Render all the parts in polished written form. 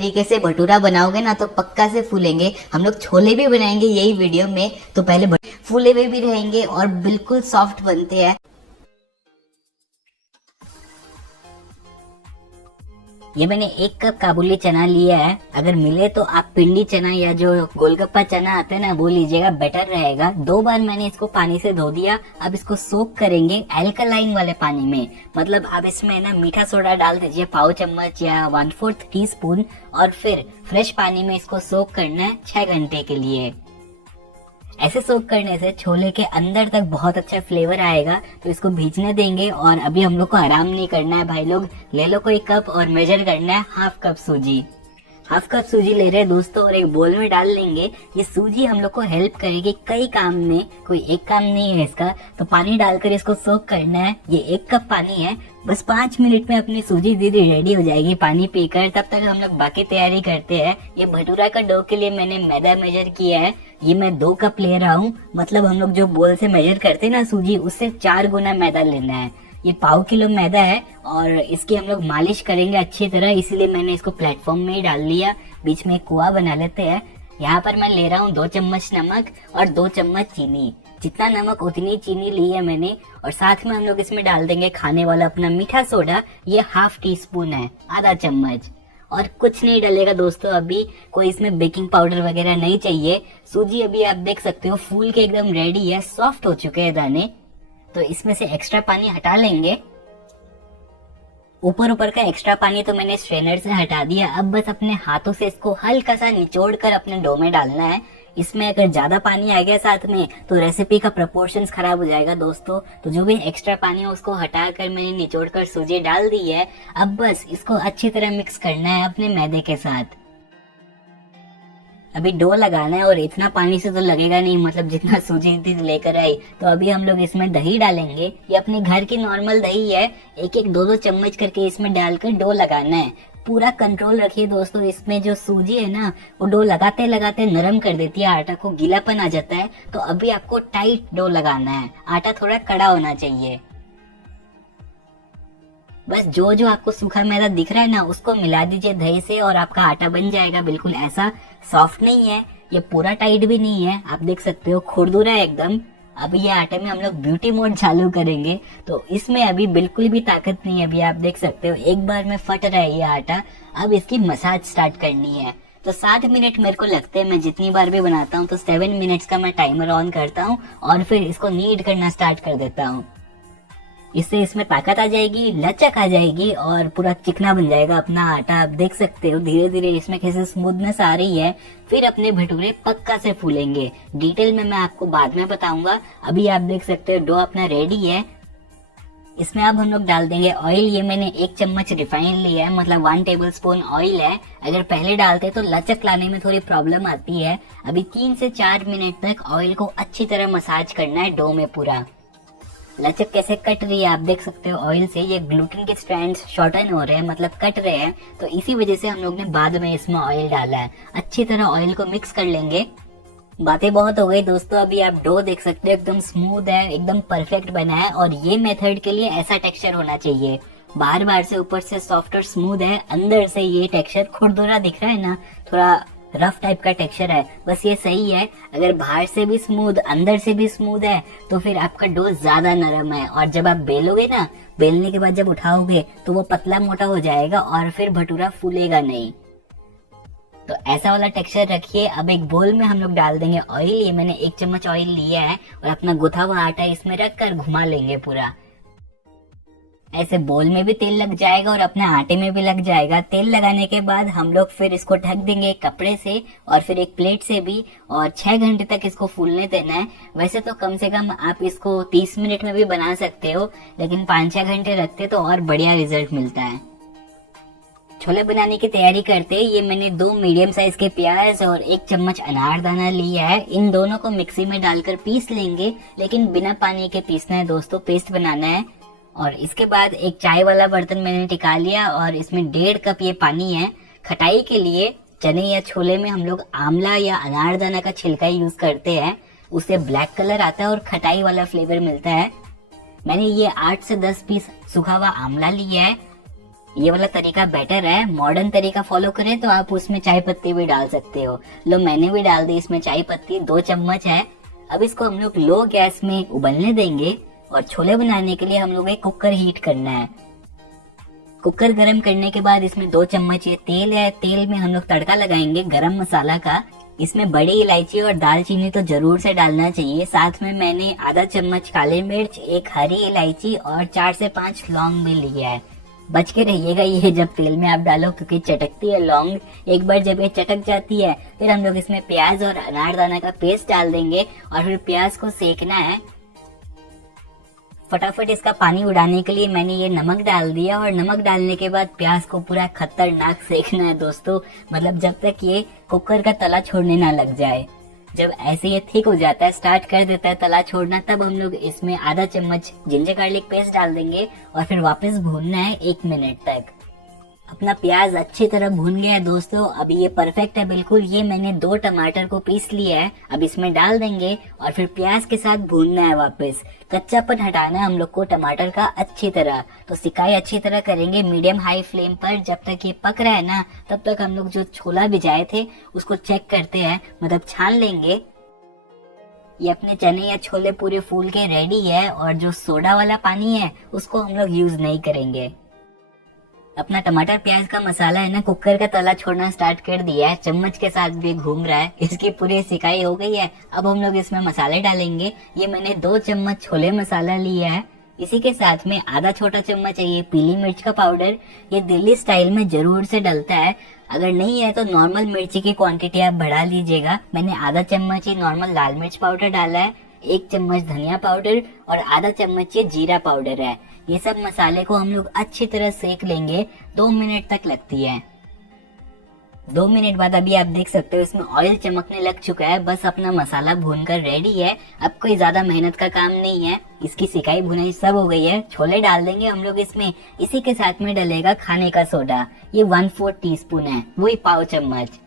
तरीके से भटूरा बनाओगे ना तो पक्का से फूलेंगे। हम लोग छोले भी बनाएंगे यही वीडियो में, तो पहले फूले हुए भी रहेंगे और बिल्कुल सॉफ्ट बनते हैं। ये मैंने 1 कप काबुली चना लिया है। अगर मिले तो आप पिंडी चना या जो गोलगप्पा चना आता है ना वो लीजिएगा, बेटर रहेगा। 2 बार मैंने इसको पानी से धो दिया। अब इसको सोक करेंगे अल्कलाइन वाले पानी में। मतलब आप इसमें ना मीठा सोडा डाल दीजिए पाव चम्मच या 1/4 टीस्पून, और फिर फ्रेश पानी में इसको सोक करना है 6 घंटे के लिए। ऐसे सोक करने से छोले के अंदर तक बहुत अच्छा फ्लेवर आएगा। तो इसको भीजने देंगे। और अभी हम लोग को आराम नहीं करना है भाई लोग। ले लो कोई कप और मेजर करना है 1/2 कप सूजी। 1/2 कप सूजी ले रहे हैं दोस्तों और एक बोल में डाल लेंगे। ये सूजी हम लोग को हेल्प करेगी कई काम में, कोई एक काम नहीं है इसका। तो पानी डालकर इसको सोक करना है। ये 1 कप पानी है। बस 5 मिनट में अपनी सूजी दीदी रेडी हो जाएगी पानी पीकर। तब तक हम लोग बाकी तैयारी करते हैं। ये भटूरा का डो के लिए मैंने मैदा मेजर किया है। ये मैं 2 कप ले रहा हूँ। मतलब हम लोग जो बोल से मेजर करते हैं ना सूजी, उससे 4 गुना मैदा लेना है। ये पाव किलो मैदा है और इसकी हम लोग मालिश करेंगे अच्छी तरह, इसीलिए मैंने इसको प्लेटफॉर्म में ही डाल लिया। बीच में एक कुआ बना लेते हैं। यहाँ पर मैं ले रहा हूँ 2 चम्मच नमक और 2 चम्मच चीनी। जितना नमक उतनी चीनी ली है मैंने। और साथ में हम लोग इसमें डाल देंगे खाने वाला अपना मीठा सोडा। ये 1/2 टीस्पून है, आधा चम्मच। और कुछ नहीं डलेगा दोस्तों, अभी कोई इसमें बेकिंग पाउडर वगैरह नहीं चाहिए। सूजी अभी आप देख सकते हो फूल के एकदम रेडी है, सॉफ्ट हो चुके हैं दाने। तो इसमें से एक्स्ट्रा पानी हटा लेंगे। ऊपर का एक्स्ट्रा पानी तो मैंने स्ट्रेनर से हटा दिया। अब बस अपने हाथों से इसको हल्का सा निचोड़ कर अपने डो में डालना है। इसमें अगर ज्यादा पानी आ गया साथ में तो रेसिपी का प्रोपोर्शंस खराब हो जाएगा दोस्तों। तो जो भी एक्स्ट्रा पानी है उसको हटाकर मैंने निचोड़ कर सूजी डाल दी है। अब बस इसको अच्छी तरह मिक्स करना है अपने मैदे के साथ। अभी डो लगाना है और इतना पानी से तो लगेगा नहीं, मतलब जितना सूजी थी लेकर आई। तो अभी हम लोग इसमें दही डालेंगे। ये अपने घर की नॉर्मल दही है। 1-1, 2-2 चम्मच करके इसमें डालकर डो लगाना है। पूरा कंट्रोल रखिए दोस्तों। इसमें जो सूजी है ना वो डो लगाते लगाते नरम कर देती है, आटा को गीलापन आ जाता है। तो अभी आपको टाइट डो लगाना है, आटा थोड़ा कड़ा होना चाहिए। बस जो जो आपको सूखा मैदा दिख रहा है ना उसको मिला दीजिए दही से और आपका आटा बन जाएगा। बिल्कुल ऐसा सॉफ्ट नहीं है, ये पूरा टाइट भी नहीं है। आप देख सकते हो खुरदुरा है एकदम। अब ये आटे में हम लोग ब्यूटी मोड चालू करेंगे। तो इसमें अभी बिल्कुल भी ताकत नहीं है। अभी आप देख सकते हो एक बार में फट रहा है ये आटा। अब इसकी मसाज स्टार्ट करनी है। तो 7 मिनट मेरे को लगते हैं। मैं जितनी बार भी बनाता हूँ तो 7 मिनट्स का मैं टाइमर ऑन करता हूँ और फिर इसको नीड करना स्टार्ट कर देता हूँ। इससे इसमें ताकत आ जाएगी, लचक आ जाएगी और पूरा चिकना बन जाएगा अपना आटा। आप देख सकते हो धीरे धीरे इसमें कैसे स्मूथनेस आ रही है। फिर अपने भटूरे पक्का से फूलेंगे। डिटेल में मैं आपको बाद में बताऊंगा। अभी आप देख सकते हो डो अपना रेडी है। इसमें अब हम लोग डाल देंगे ऑयल। ये मैंने 1 चम्मच रिफाइन लिया है, मतलब 1 टेबलस्पून ऑयल है। अगर पहले डालते तो लचक लाने में थोड़ी प्रॉब्लम आती है। अभी 3 से 4 मिनट तक ऑयल को अच्छी तरह मसाज करना है डो में पूरा। लचक कैसे कट रही है आप देख सकते हो ऑयल से। ये ग्लूटेन के स्ट्रैंड्स शॉर्टन हो रहे हैं, मतलब कट रहे हैं। तो इसी वजह से हम लोग ने बाद में इसमें ऑयल डाला है। अच्छी तरह ऑयल को मिक्स कर लेंगे। बातें बहुत हो गई दोस्तों। अभी आप डो देख सकते हो एकदम स्मूथ है, एकदम परफेक्ट बना है। और ये मेथड के लिए ऐसा टेक्सचर होना चाहिए। बार बार से ऊपर से सॉफ्ट और स्मूथ है, अंदर से ये टेक्सचर खुरदुरा दिख रहा है ना, थोड़ा रफ टाइप का टेक्सचर है। बस ये सही है। अगर बाहर से भी स्मूथ अंदर से भी स्मूथ है तो फिर आपका डो ज्यादा नरम है। और जब आप बेलोगे ना, बेलने के बाद जब उठाओगे तो वो पतला मोटा हो जाएगा और फिर भटूरा फूलेगा नहीं। तो ऐसा वाला टेक्सचर रखिए। अब एक बोल में हम लोग डाल देंगे ऑयल। ये मैंने 1 चम्मच ऑयल लिया है और अपना गुथा हुआ आटा इसमें रख कर घुमा लेंगे पूरा। ऐसे बोल में भी तेल लग जाएगा और अपने आटे में भी लग जाएगा। तेल लगाने के बाद हम लोग फिर इसको ढक देंगे एक कपड़े से और फिर एक प्लेट से भी। और 6 घंटे तक इसको फूलने देना है। वैसे तो कम से कम आप इसको 30 मिनट में भी बना सकते हो, लेकिन 5-6 घंटे रखते तो और बढ़िया रिजल्ट मिलता है। छोले बनाने की तैयारी करते हैं। ये मैंने 2 मीडियम साइज के प्याज और 1 चम्मच अनारदाना लिया है। इन दोनों को मिक्सी में डालकर पीस लेंगे, लेकिन बिना पानी के पीसना है दोस्तों, पेस्ट बनाना है। और इसके बाद एक चाय वाला बर्तन मैंने टिका लिया और इसमें 1.5 कप ये पानी है। खटाई के लिए चने या छोले में हम लोग आंवला या अनारदाना का छिलका यूज करते हैं। उससे ब्लैक कलर आता है और खटाई वाला फ्लेवर मिलता है। मैंने ये 8 से 10 पीस सूखा हुआ आंवला लिया है। ये वाला तरीका बेटर है। मॉडर्न तरीका फॉलो करें तो आप उसमें चाय पत्ती भी डाल सकते हो। लो मैंने भी डाल दी इसमें चाय पत्ती, 2 चम्मच है। अब इसको हम लोग लो गैस में उबलने देंगे और छोले बनाने के लिए हम लोग एक कुकर हीट करना है। कुकर गरम करने के बाद इसमें 2 चम्मच ये तेल है। तेल में हम लोग तड़का लगाएंगे गरम मसाला का। इसमें बड़ी इलायची और दालचीनी तो जरूर से डालना चाहिए। साथ में मैंने आधा चम्मच काली मिर्च, 1 हरी इलायची और 4 से 5 लौंग भी लिया है। बच के रहिएगा ये जब तेल में आप डालो, क्योंकि चटकती है लौंग। एक बार जब ये चटक जाती है फिर हम लोग इसमें प्याज और अनारदाना का पेस्ट डाल देंगे और फिर प्याज को सेकना है। फटाफट इसका पानी उड़ाने के लिए मैंने ये नमक डाल दिया और नमक डालने के बाद प्याज को पूरा खतरनाक सेकना है दोस्तों। मतलब जब तक ये कुकर का तला छोड़ने ना लग जाए। जब ऐसे ये थिक हो जाता है, स्टार्ट कर देता है तला छोड़ना, तब हम लोग इसमें आधा चम्मच जिंजर गार्लिक पेस्ट डाल देंगे और फिर वापस भूनना है 1 मिनट तक। अपना प्याज अच्छी तरह भून गया है दोस्तों। अभी ये परफेक्ट है बिल्कुल। ये मैंने 2 टमाटर को पीस लिया है, अब इसमें डाल देंगे और फिर प्याज के साथ भूनना है वापस। कच्चापन हटाना है हम लोग को टमाटर का अच्छी तरह। तो सिकाई अच्छी तरह करेंगे मीडियम हाई फ्लेम पर। जब तक ये पक रहा है ना, तब तक हम लोग जो छोला भिजाए थे उसको चेक करते हैं, मतलब छान लेंगे। ये अपने चने या छोले पूरे फूल के रेडी है और जो सोडा वाला पानी है उसको हम लोग यूज नहीं करेंगे। अपना टमाटर प्याज का मसाला है ना, कुकर का तला छोड़ना स्टार्ट कर दिया है। चम्मच के साथ भी घूम रहा है। इसकी पूरी सिकाई हो गई है। अब हम लोग इसमें मसाले डालेंगे। ये मैंने 2 चम्मच छोले मसाला लिया है। इसी के साथ में आधा छोटा चम्मच है ये पीली मिर्च का पाउडर। ये दिल्ली स्टाइल में जरूर से डलता है। अगर नहीं है तो नॉर्मल मिर्ची की क्वांटिटी आप बढ़ा लीजिएगा। मैंने आधा चम्मच ही नॉर्मल लाल मिर्च पाउडर डाला है, 1 चम्मच धनिया पाउडर और आधा चम्मच ये जीरा पाउडर है। ये सब मसाले को हम लोग अच्छी तरह सेक लेंगे। 2 मिनट तक लगती है। 2 मिनट बाद अभी आप देख सकते हो इसमें ऑयल चमकने लग चुका है। बस अपना मसाला भूनकर रेडी है। अब कोई ज्यादा मेहनत का काम नहीं है। इसकी सिकाई भुनाई सब हो गई है। छोले डाल देंगे हम लोग इसमें। इसी के साथ में डलेगा खाने का सोडा। ये 1/4 टीस्पून है, वही पाव चम्मच।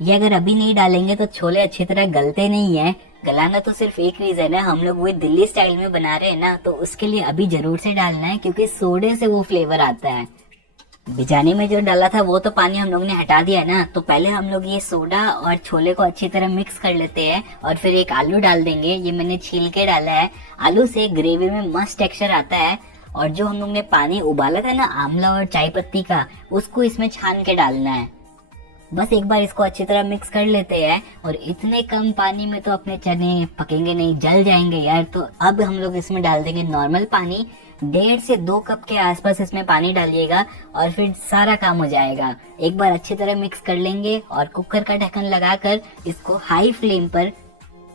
ये अगर अभी नहीं डालेंगे तो छोले अच्छी तरह गलते नहीं है। गलाना तो सिर्फ एक रीजन है, हम लोग वो दिल्ली स्टाइल में बना रहे हैं ना, तो उसके लिए अभी जरूर से डालना है, क्योंकि सोडे से वो फ्लेवर आता है। भिजाने में जो डाला था वो तो पानी हम लोग ने हटा दिया ना। तो पहले हम लोग ये सोडा और छोले को अच्छी तरह मिक्स कर लेते हैं और फिर एक आलू डाल देंगे। ये मैंने छील के डाला है। आलू से ग्रेवी में मस्त टेक्सचर आता है। और जो हम लोग ने पानी उबाला था ना आंवला और चाय पत्ती का, उसको इसमें छान के डालना है। बस एक बार इसको अच्छी तरह मिक्स कर लेते हैं। और इतने कम पानी में तो अपने चने पकेंगे नहीं, जल जाएंगे यार। तो अब हम लोग इसमें डाल देंगे नॉर्मल पानी। 1.5 से 2 कप के आसपास इसमें पानी डालिएगा और फिर सारा काम हो जाएगा। एक बार अच्छी तरह मिक्स कर लेंगे और कुकर का ढक्कन लगाकर इसको हाई फ्लेम पर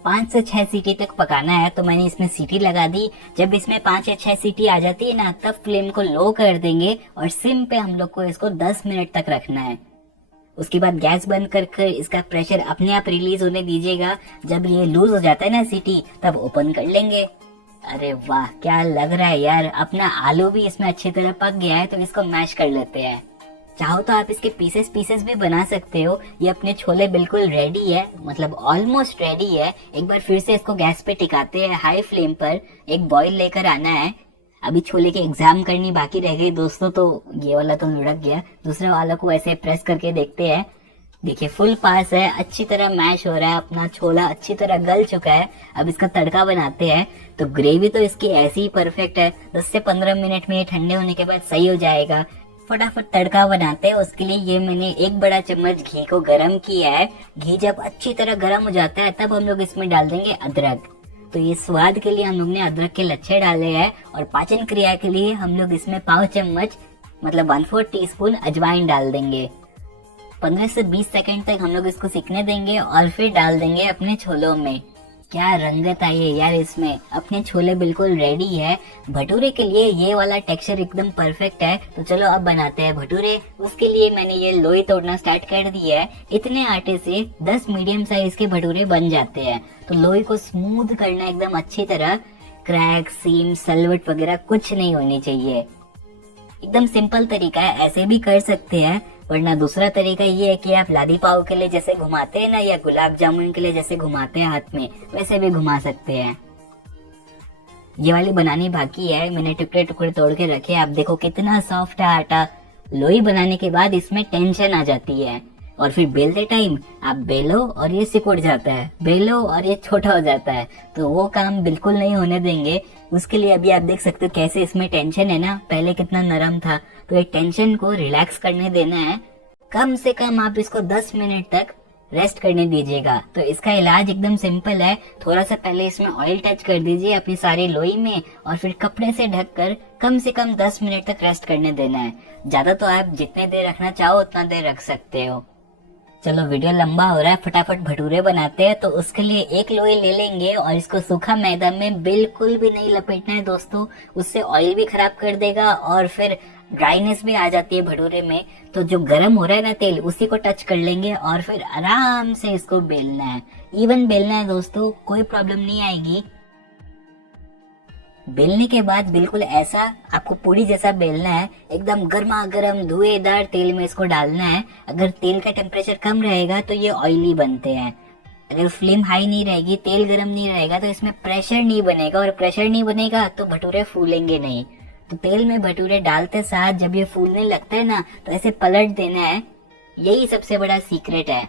5 से 6 सीटी तक पकाना है। तो मैंने इसमें सीटी लगा दी। जब इसमें 5 या 6 सीटी आ जाती है ना, तब फ्लेम को लो कर देंगे और सिम पे हम लोग को इसको 10 मिनट तक रखना है। उसके बाद गैस बंद कर इसका प्रेशर अपने आप रिलीज होने दीजिएगा। जब ये लूज हो जाता है ना सीटी, तब ओपन कर लेंगे। अरे वाह, क्या लग रहा है यार। अपना आलू भी इसमें अच्छी तरह पक गया है, तो इसको मैश कर लेते हैं। चाहो तो आप इसके पीसेस भी बना सकते हो। ये अपने छोले बिल्कुल रेडी है, मतलब ऑलमोस्ट रेडी है। एक बार फिर से इसको गैस पे टिकाते हैं हाई फ्लेम पर। एक बॉईल लेकर आना है। अभी छोले के एग्जाम करनी बाकी रह गई दोस्तों, तो ये वाला तो लुढ़क गया। दूसरा वाला को ऐसे प्रेस करके देखते हैं। देखिए फुल पास है, अच्छी तरह मैश हो रहा है। अपना छोला अच्छी तरह गल चुका है। अब इसका तड़का बनाते हैं। तो ग्रेवी तो इसकी ऐसी ही परफेक्ट है। 10 से 15 मिनट में ये ठंडे होने के बाद सही हो जाएगा। फटाफट तड़का बनाते हैं। उसके लिए ये मैंने 1 बड़ा चम्मच घी को गरम किया है। घी जब अच्छी तरह गरम हो जाता है, तब हम लोग इसमें डाल देंगे अदरक। तो ये स्वाद के लिए हम लोग ने अदरक के लच्छे डाले हैं। और पाचन क्रिया के लिए हम लोग इसमें पाव चम्मच, मतलब 1/4 टीस्पून अजवाइन डाल देंगे। 15 से 20 सेकंड तक हम लोग इसको सिकने देंगे और फिर डाल देंगे अपने छोलों में। क्या रंगत आई है यार इसमें। अपने छोले बिल्कुल रेडी है। भटूरे के लिए ये वाला टेक्सचर एकदम परफेक्ट है। तो चलो अब बनाते हैं भटूरे। उसके लिए मैंने ये लोई तोड़ना स्टार्ट कर दिया है। इतने आटे से 10 मीडियम साइज के भटूरे बन जाते हैं। तो लोई को स्मूथ करना एकदम अच्छी तरह। क्रैक, सीम, सलवट वगैरह कुछ नहीं होनी चाहिए। एकदम सिंपल तरीका है, ऐसे भी कर सकते हैं। वरना दूसरा तरीका ये है कि आप लादी पाव के लिए जैसे घुमाते हैं ना, या गुलाब जामुन के लिए जैसे घुमाते हैं हाथ में, वैसे भी घुमा सकते हैं। ये वाली बनानी बाकी है। मैंने टुकड़े टुकड़े तोड़ के रखे। आप देखो कितना सॉफ्ट है आटा। लोई बनाने के बाद इसमें टेंशन आ जाती है और फिर बेलते टाइम आप बेलो और ये सिकुड़ जाता है, बेलो और ये छोटा हो जाता है, तो वो काम बिल्कुल नहीं होने देंगे। उसके लिए अभी आप देख सकते हो कैसे इसमें टेंशन है ना, पहले कितना नरम था, तो ये टेंशन को रिलैक्स करने देना है। कम से कम आप इसको 10 मिनट तक रेस्ट करने दीजिएगा। तो इसका इलाज एकदम सिंपल है, थोड़ा सा पहले इसमें ऑयल टच कर दीजिए अपनी सारी लोई में और फिर कपड़े से ढककर कम से कम 10 मिनट तक रेस्ट करने देना है। ज्यादा तो आप जितने देर रखना चाहो उतना देर रख सकते हो। चलो वीडियो लंबा हो रहा है, फटाफट भटूरे बनाते हैं। तो उसके लिए एक लोई ले लेंगे और इसको सूखा मैदा में बिल्कुल भी नहीं लपेटना है दोस्तों, उससे ऑयल भी खराब कर देगा और फिर ड्राइनेस भी आ जाती है भटूरे में। तो जो गर्म हो रहा है ना तेल, उसी को टच कर लेंगे और फिर आराम से इसको बेलना है। इवन बेलना है दोस्तों, कोई प्रॉब्लम नहीं आएगी। बेलने के बाद बिल्कुल ऐसा आपको पूरी जैसा बेलना है, एकदम गर्मा गर्म धुएंधार तेल में इसको डालना है। अगर तेल का टेम्परेचर कम रहेगा तो ये ऑयली बनते हैं, अगर फ्लेम हाई नहीं रहेगी, तेल गर्म नहीं रहेगा तो इसमें प्रेशर नहीं बनेगा, और प्रेशर नहीं बनेगा तो भटूरे फूलेंगे नहीं। तो तेल में भटूरे डालते साथ जब ये फूलने लगता है ना, तो ऐसे पलट देना है, यही सबसे बड़ा सीक्रेट है।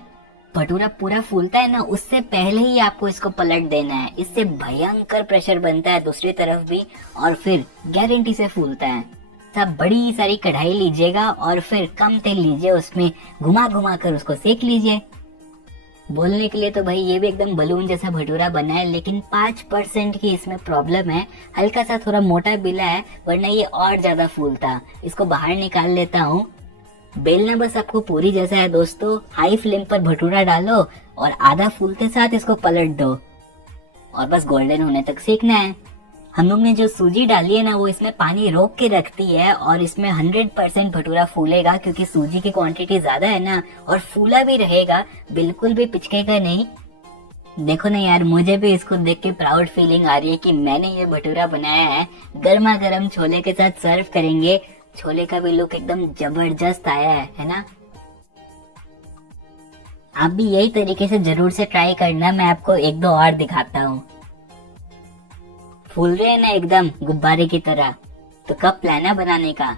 भटूरा पूरा फूलता है ना, उससे पहले ही आपको इसको पलट देना है, इससे भयंकर प्रेशर बनता है दूसरी तरफ भी और फिर गारंटी से फूलता है। सब बड़ी सारी कढ़ाई लीजिएगा और फिर कम तेल लीजिए, उसमें घुमा घुमा कर उसको सेक लीजिए। बोलने के लिए तो भाई ये भी एकदम बलून जैसा भटूरा बना है, लेकिन 5% की इसमें प्रॉब्लम है, हल्का सा थोड़ा मोटा बिला है, वरना ये और ज्यादा फूलता। इसको बाहर निकाल लेता हूँ। बेलना बस आपको पूरी जैसा है दोस्तों, हाई फ्लेम पर भटूरा डालो और आधा फूलते साथ इसको पलट दो और बस गोल्डन होने तक सेकना है। हम लोग ने जो सूजी डाली है ना, वो इसमें पानी रोक के रखती है और इसमें 100% भटूरा फूलेगा, क्योंकि सूजी की क्वांटिटी ज्यादा है ना, और फूला भी रहेगा, बिल्कुल भी पिचकेगा नहीं। देखो ना यार, मुझे भी इसको देख के प्राउड फीलिंग आ रही है कि मैंने ये भटूरा बनाया है। गर्मा गर्म छोले के साथ सर्व करेंगे, छोले का भी लुक एकदम जबरदस्त आया है ना। आप भी यही तरीके से जरूर से ट्राई करना। मैं आपको एक दो और दिखाता हूँ। फूल रहे हैं ना एकदम गुब्बारे की तरह, तो कब प्लान है बनाने का?